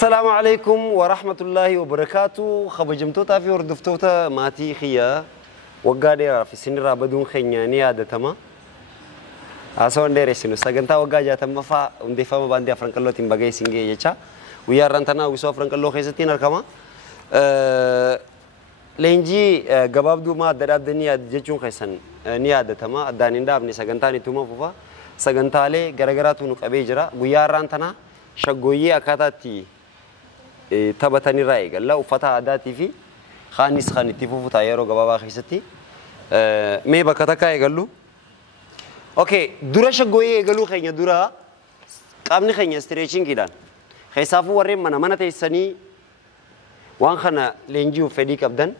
السلام عليكم ورحمة الله وبركاته خبجمتوتا في وردفتوتا ماتي خيا وقادي في سنرا بدون خينياني هذا تما أسوان ديرسينو سجنتا وقاجا تما فا وندفع ما باندي أفرنكلو تيمباجي سينجي يجا ويارانتنا ويسوا أفرنكلو خيزتين أركما لينجي قبابدو ما دراب دنيا جيجون خيسن نيادة تما دانيندا أبني سجنتا نتوما فوفا سجنتا عليه غرغراتو نكابيجرا ويارانتنا شغويي أكاتاتي تبتني رأيك الله وفتح عاداتي في خانيس خانيتي فوفو تايرو غبابا خيستي مي بكتاكا يقولوا أوكي دورا شغويي يقولوا خينيا دورا قامني خينيا ستريتشين كيدان خيسافو وريم منا تيساني وان خنا لينجيو فدي كابدن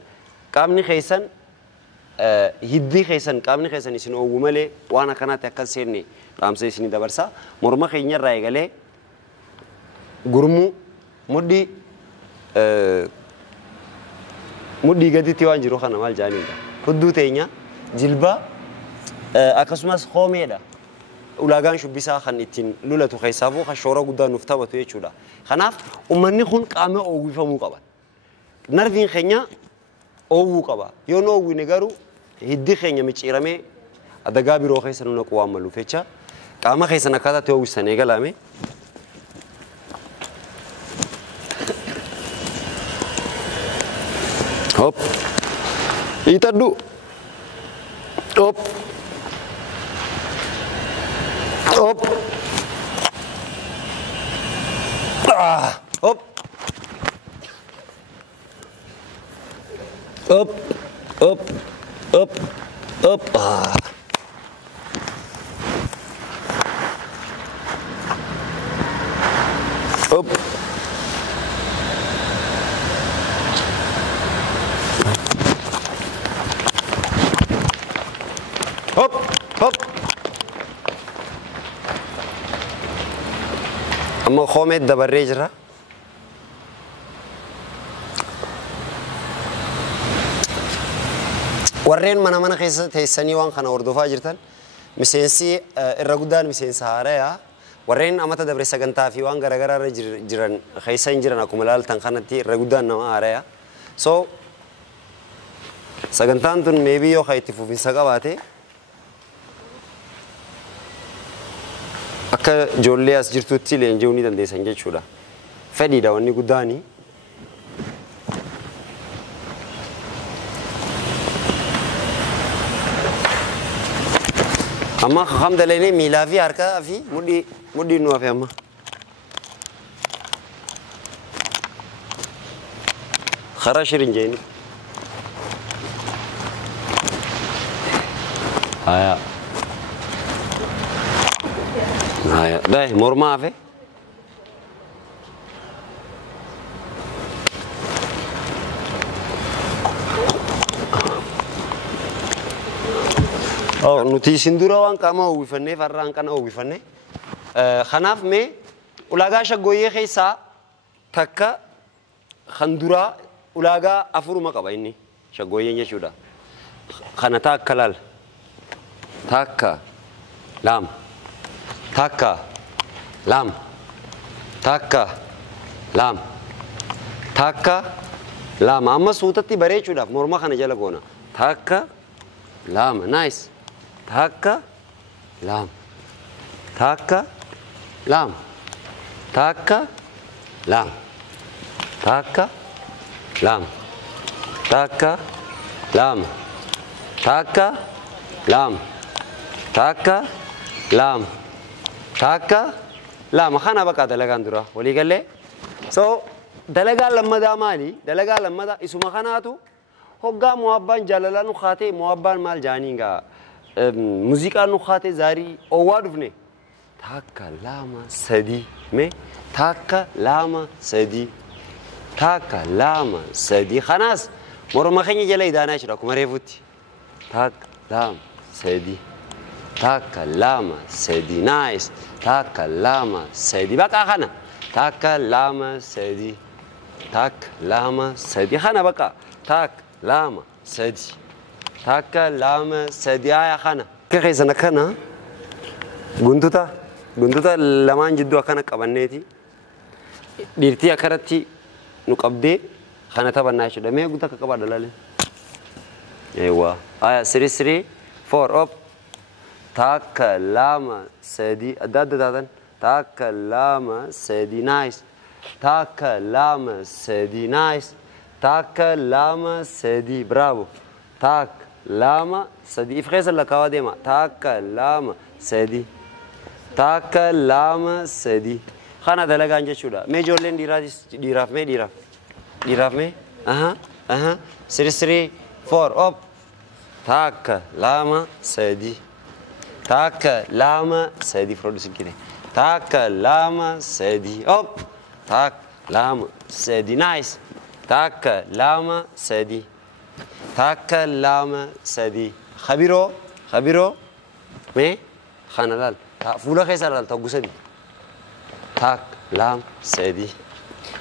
قامني خيسان هدي خيسان قامني خيسان يسنو ومالي وانا كنا تأكل سيرني رامسي سني دبرسا مرما خينيا رأيك له غرمو مودي مودي قدي تيوان جرو خنا مال جانين دا خدو تينيا جلبا أكسماس خومي دا ولكن شو بيسا خنيتين لولا تخيسافو خشورا قدا نفتابة تويشودا خناف ومني خون قامة أو ويفهمو كبا نرفين خنيا أو كبا يونو وينجارو هدي خنيا متشيرامي أدعابي روحي سنونا قوام ملو فيتشا قامة خيسنا كذا تيو وسنيجا لامي hop ita du hop hop hop hop hop hop hop hop hop hop أما خومت دبريجرا ورين منا خيسة تيساني وان خنا وردوفا جرتان مسينسي الرجودان مسينس هاريا ورين أما تدبر سجنتا في وان غرغرة جران خيسة جران أكملال تنخنتي الرجودان نما هاريا so سجنتان تون maybe يو خيتفو في سجاباتي akka ijoollee as jirtutti leenji'uu ni dandeessan jechuudha. Fedhiidha wanni guddaani. Amma alhamdulillah miilaa fi harkaa fi mudhii nu hafe amma. Karaa shirin jeeni. Haya. هاي ده مرمى في أو نتيجة دورة وان كم هو بيفني فرّان كان هو بيفني خناف مي ولاقا شغويه خيسا تكا خندورة ولاقا أفرو ما كبايني شغويه يشودا خناتا كلال تكا لام تاكا لام تاكا لام تاكا لام أما صوتتي بريء شودا مرمى خنا جل قونا تاكا لام نايس تاكا لام تاكا لام تاكا لام تاكا لام تاكا لام تاكا لام تاكا لام تاكا لا ما خنا بقى دلقان درا ولي قال لي so دلقان لما دا مالي دلقان لما دا اسمه خناتو هوجا موابان جلالان وخاتي موابان مال جانينغا موسيقى نخاتي زاري أوادفني تاكا لاما سدي مي تاكا لاما سدي تاكا لاما سدي خلاص مرة خيني جلاي داناش راكم مريفوتي تاك لام سدي تاكا لاما سدي نايس تاكا لاما سدي بقى خنا تاكا لاما سدي تاك لاما سدي خنا بقى تاك لاما سدي تاكا لاما سدي يا خنا كيف سنة خنا قنتوتا لمان جدوا خنا كبنيتي dhiirtii akkaratti nu qabdee kana taphannaa jechuudha. Mee guutaa akka qabaadha laalee. Eewwa. Aya 3 4 op. Takka lama sadii adda adda taatan. Takka lama sadii nice. Takka lama sadii nice. Takka lama sadii bravo. Takka lama sadii if keessa lakkaawaa deema. Takka lama sadii. Takka lama sadii. Kana dalagaan jechuudha. Mee ijoolleen dhiiraaf mee dhiiraaf. Dhiiraaf mee. 3 4 op. Takka lama sadii. Takka lama sadii produce gide. Takka lama sadii op. Takka lama sadii nice. Takka lama sadii. Takka lama sadii. Khabiro mee khana lal. Fuula keessa lal ta'u sadii. Takka lama sadii.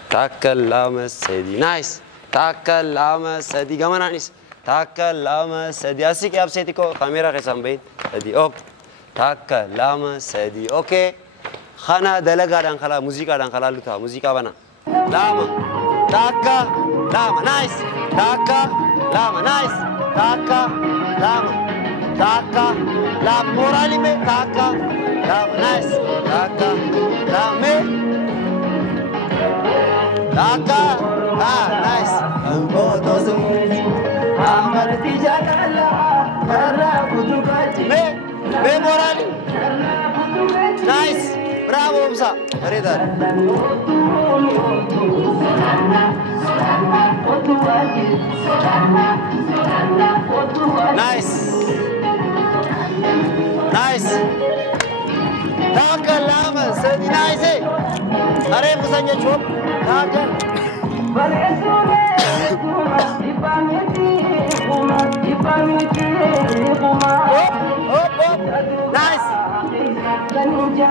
Takka lama sadii nice. Takka lama sadii gamanaanis. Takka lama sadii asii qabseeti ko kameera keessan bahin sadii op. Takka lama sadii okay. Khana dalagaadhaan kala muuziqaadhaan kala luta muuziqaa bana. Lama. Takka lama nice. Takka lama nice. Takka lama. Takka lama morali me takka lama nice. Takka lama. Takka nice. Ambo dozo. Amarti jagala karra kudukaji. Me morali. Nice. Bravo Umsa. Redar. Nice. Nice. Takka lama sadi nice. Are musanya chop. Takka. Nice.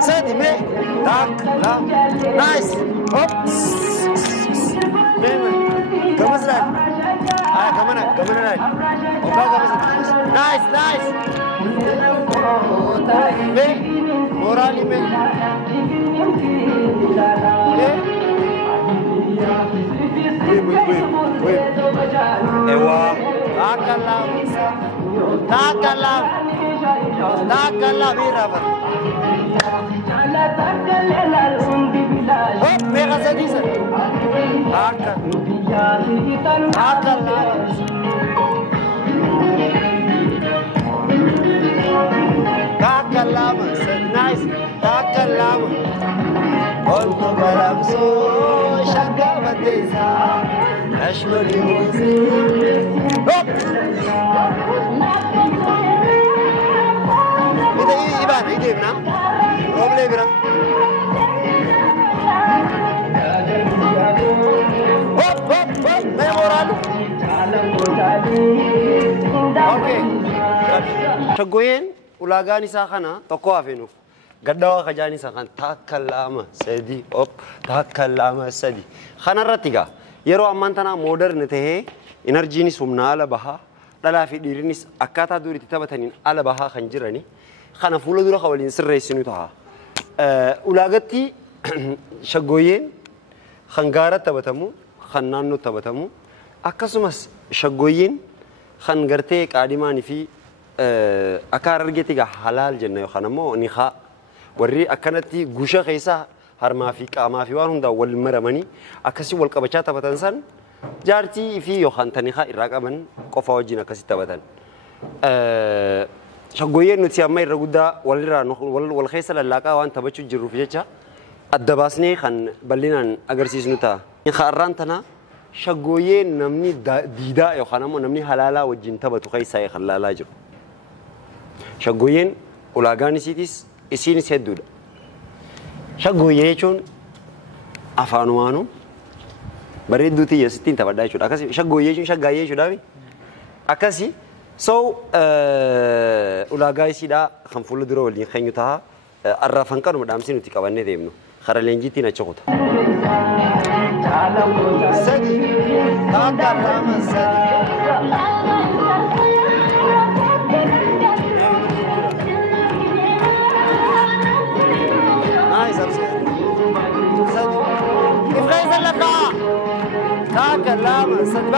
Sadi me. Takka lama. Nice. Hop. Kamu sedang. Kemana? Kemana lagi? Oke, kamu sedang. Nice, nice. Me, morali me. Ewa, takalam, takalam, takalam irabat. Hop, mega sedih. Takal, takal. Takal lama, nice. Takal lama. Untuk garam so syaka batesa, ashmuri muzi. Hop. Ini iban, ini mana? Problem mana? Hop, hop, hop, memoral. Okay. Shagoyen ulagaan isaa kana tokko hafeenuuf gaddawa kajaan isaa kan takka lama sadii op takka lama sadii kanarratti gaa yeroo ammaan tana modern tahee enerjiinis humna ala bahaa dhalaa fi dhiirinis akkaataa duriitti taphataniin ala bahaa kan jirani kana fuula dura waliin sirreessinu ta'a. Ulaagatti shagoyen kan gaara taphatamu kan naannoo taphatamu akkasumas shagoyen kan gartee qaadimaanii fi akka argeeti gaa halaal jenna yookaan ammoo niqaa warri akkanatti gusha keessa harmaa fi qaamaa fi waan hundaa wal maramanii akkasii wal qabachaa taphatan san jaartii fi yookaan taniqaa irraa qaban qofa wajjin akkasii taphatan. Shagoyeen nuti amma irra guddaa walirraa wal keessa lallaaqaa waan taphachuu jirruuf jecha adda baasnee kan bal'inaan agarsiisnu ta'a. Niqaarraan tana shagoyeen namni diidaa yookaan ammoo namni halaalaa wajjin taphatu keessaa kan laalaa jiru. Shagoyeen ulaagaan isiinis hedduudha. Shagoyee jechuun afaanumaanuu bareedduutii yeessittiin taphadhaa jechuudha. Akkasii shagoyee jechuun shaggaayee jechuudha. Akkasii ulaagaa isiidhaa kan fuula dura waliin keenyu ta'a. Arraafan kanuma dhaamsi nuti qabannee deemnu. Kara leenjiitiin achi kuta.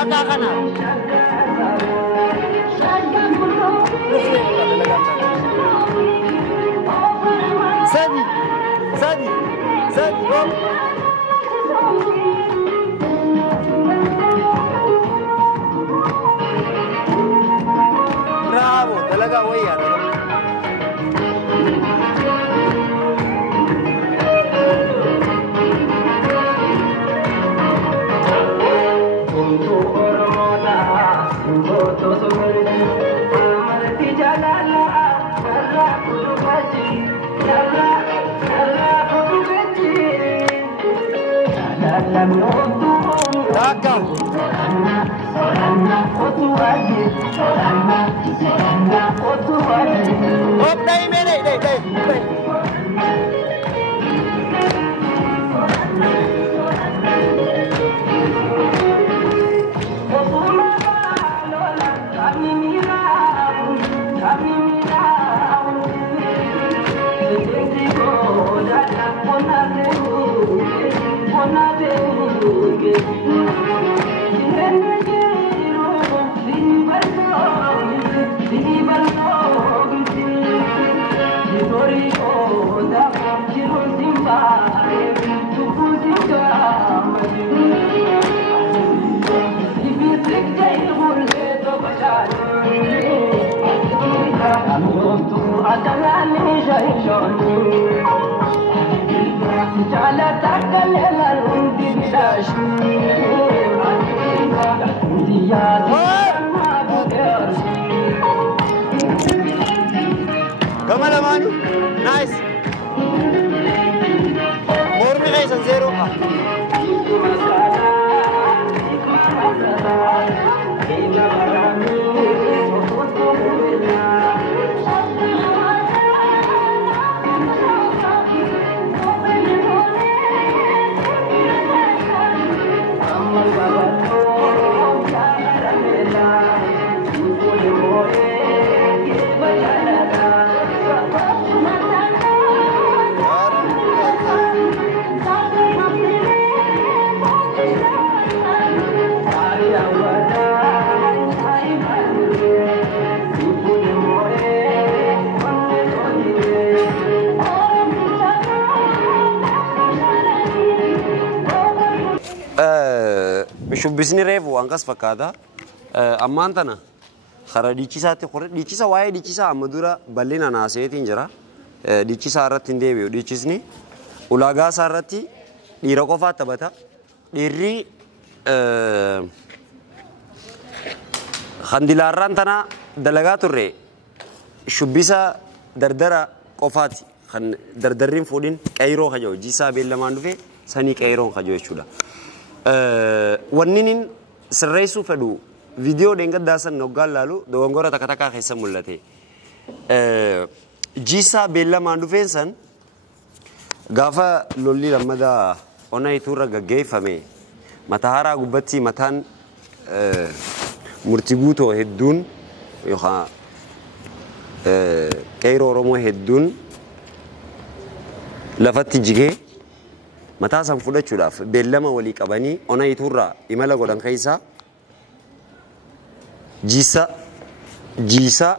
Bakka kana. Sadi. Bravo, dalaga wayya. Come on, Manu. Nice. More me guys on zero. Shubbisni reefu waan kas fakkaata. Ammaan tana karaa dhiichisaatti qorre dhiichisa waa'ee dhiichisaa amma dura bal'ina naaseetiin jira. Dhiichisaa irratti hin deebi'u. Dhiichisni ulaagaa isaa irratti dhiira qofaa taphata. Dhiirri handilaarraan tana dalagaa turre shubbisa dardara qofaati. Kan dardarriin fuudhin qeyroo kajoo jiisaa beellamaan dhufe sanii qeyroon kajoo jechuudha. Wannin sirreessuu fedhu viidiyoo dheengaddaa san hoggaan laalu dogongora takka takkaa keessa mul'ate. Jiisaa beellamaan dhufeen san gaafa lolli lammadaa ona ituurra gaggeeffame mataa haaraa gubbatti mataan murtii guutoo hedduun yookaan qeyroo Oromoo hedduun lafatti jigee mataa san fudhachuudhaaf beellama walii qabanii ona ituurraa imala godhan keessaa jiisaa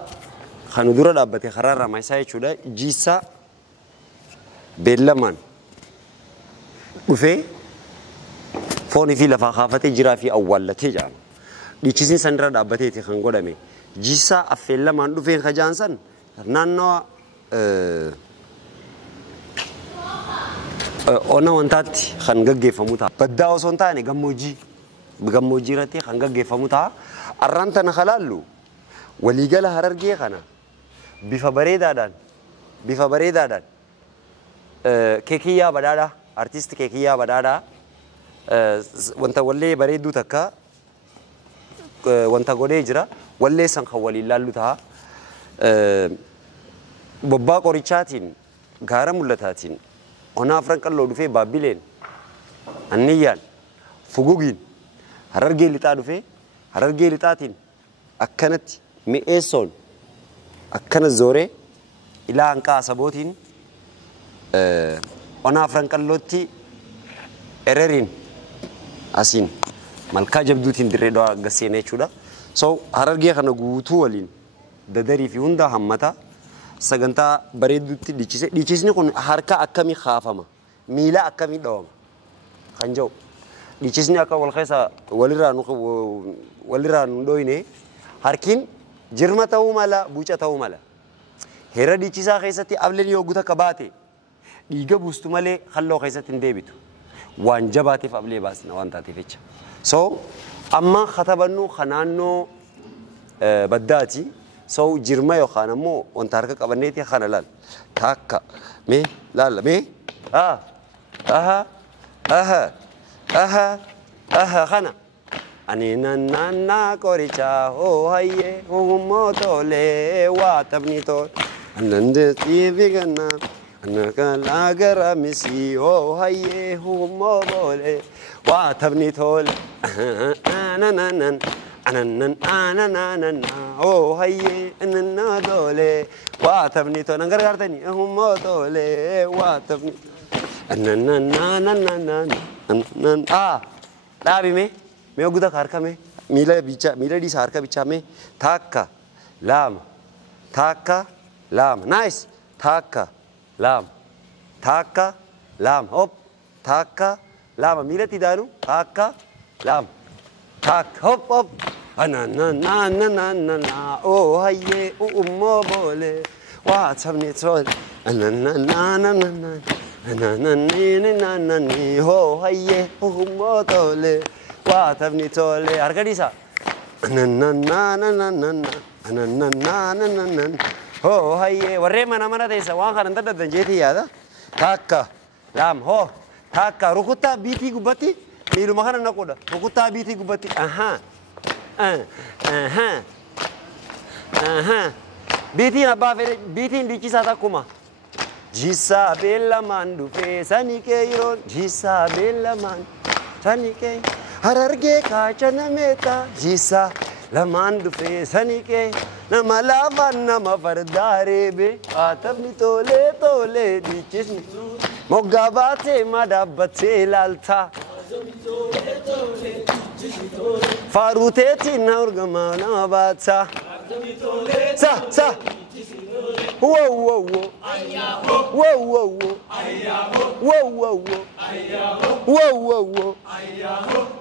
kan dura dhaabbate karaa irraa maayisaa jechuudha. Jiisaa beellamaan dhufee foonii fi lafaa kaafatee jiraa fi awwaallatee jira. Dhiichisiin san irra dhaabbateeti kan godhame. Jiisaa affeellamaan dhufeen kajaan san naannoo ona wantaatti kan gaggeeffamu ta'a. Baddaa osoo hin taane gammoojjii irratti kan gaggeeffamu ta'a. Arraan tana halaallu waliigala Harargee kana bifa bareedaadhaan Keekiyyaa Badhaadhaa artiist Keekiyyaa Badhaadhaa wanta wallee bareedduu takka wanta godhee jira. Wallee san kan waliin laallu ta'a. Bobbaa qorichaatiin gaara mul'ataatiin ona afran qalloo dhufee baabbileen anniyyaan fugugiin Harargee lixaa dhufee Harargee lixaatiin akkanatti mi'eessoon akkana zooree ilaa hanqaa sabootiin ona afran qallootti ereriin asiin malkaa jabduutiin dirree dhawaa gasseenee jechuudha. So Harargee kana guutuu waliin dadarii fi hunda hammata sagantaa bareedduutti dhiichise. Dhiichisni kun harka akkamii kaafama miila akkamii dhawama kan jedhu dhiichisni akka wal keessa walirraa nu dhooyne harkiin jirma ta'uu mala buuca ta'uu mala. Heera dhiichisaa keessatti ableen yoo guuta qabaate dhiiga buustu malee halloo keessatti hin deebitu. Waan jabaateef ablee baasna waan taateef jecha. So amma katabannu kanaannoo baddaati. So jirma yookaan ammoo wanta harka qabanneeti kana laal. Takka mee laala mee kana. Ani nanna koricha ho haye hummo tole wa tabni tol. Anande tivigana anaka lagara misi ho haye hummo bole wa tabni tol. Ananan ananan ho haye anana dole wa tabni tol. Nangar gartani hummo tole wa tabni. Ananan Dabi me guda harka me mila di harka bicha me takka lam nice takka lam hop takka lam mila tidanu takka lam tak hop anana oh haye ummo bole wa sabni tol anana ho haye ummo tole wa tabni tole hargadisa ho haye warre mana desa waan kan dadda danjeeti yaada takka lam ho takka rukuta biti gubati milu makana nakoda rukuta biti gubati biti na ba fere biti ndichisa takuma jisa bella mandu fe sanike iron jisa bella man sanike Harargee kaachana meeta jisa lamaan dhufee sanike nama laafaan nama fardaaree be aatabni tole dhiichisni moggaa baatee ma dhaabbattee ilaalta faaruuteetiin na urgamaa nama baata sa Whoa.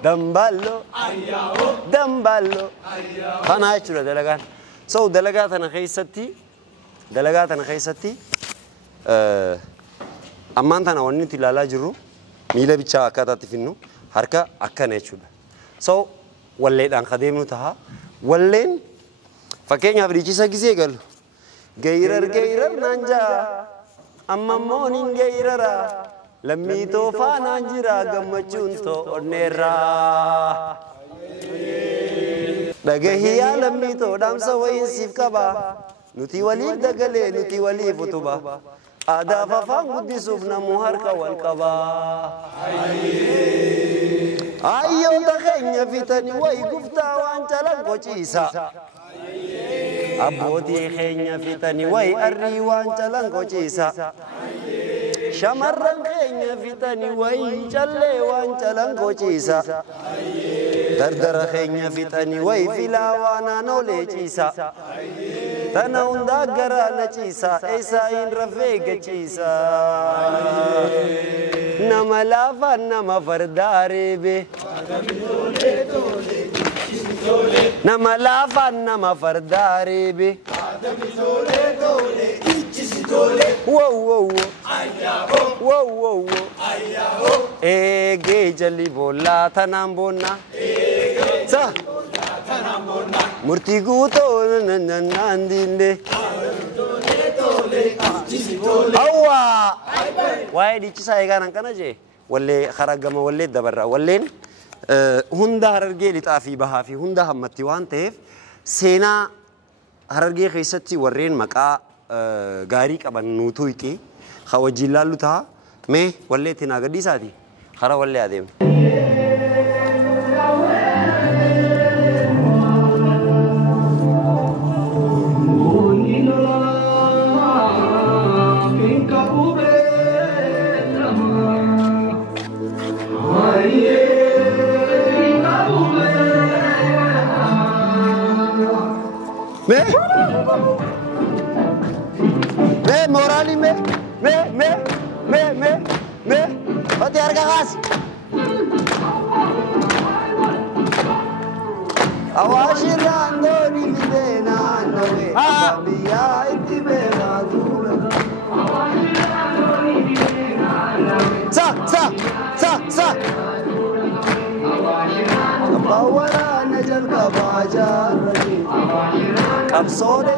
Damballo. Kana jechuudha dalagaan. So dalagaa tana keessatti ammaan tana wanni nuti ilaalaa jirru miila bichaa akkaataatti finnu harka akkana jechuudha. So walleedhaan kadeemnu taha walleen fakkeenyaaf dhiichisa gisee galu. Geirar nanja amma moonin geirara lammi tofa nanjira gammachuun to onneerra dhagahiyaa lammi to dhaamsa wayinsiif qaba nuti waliif dagalee nuti waliif utuba aadaa fi afaan guddisuuf namuu harka wal qaba ayyoota keenya fitanii wayi guftaa waan calan qociisa Abbootii keenya fitanii wayi arrii waan calan qociisa shamarran keenya fitanii wayi callee waan calan qociisa dardara keenya fitanii wayi filaa waan aanoolee ciisa tana hundaa garaa na ciisa eessaa hin rafee gachiisa nama laafaan nama fardaa reebe nama laafaan nama fardaa reebe wow eegee jalli boollaa tanaan boonna sa murtii guutoo naan diinde awwaa waa'ee dhiichisaa eegaan kana jee wallee haragama wallee dabarra walleen hunda Harargee lixaa fi bahaa fi hunda hammatti waan ta'eef seenaa Harargee keessatti warreen maqaa gaarii qaban nuutuu itti wajjin laallu ta'a mee wallee itti naa gadhiisaati hara wallee adeemne. Bati harga khas. Awashiran doni midena nawe. Biya itibe madula. Sa. Bawala najal ka bajar. Ab sore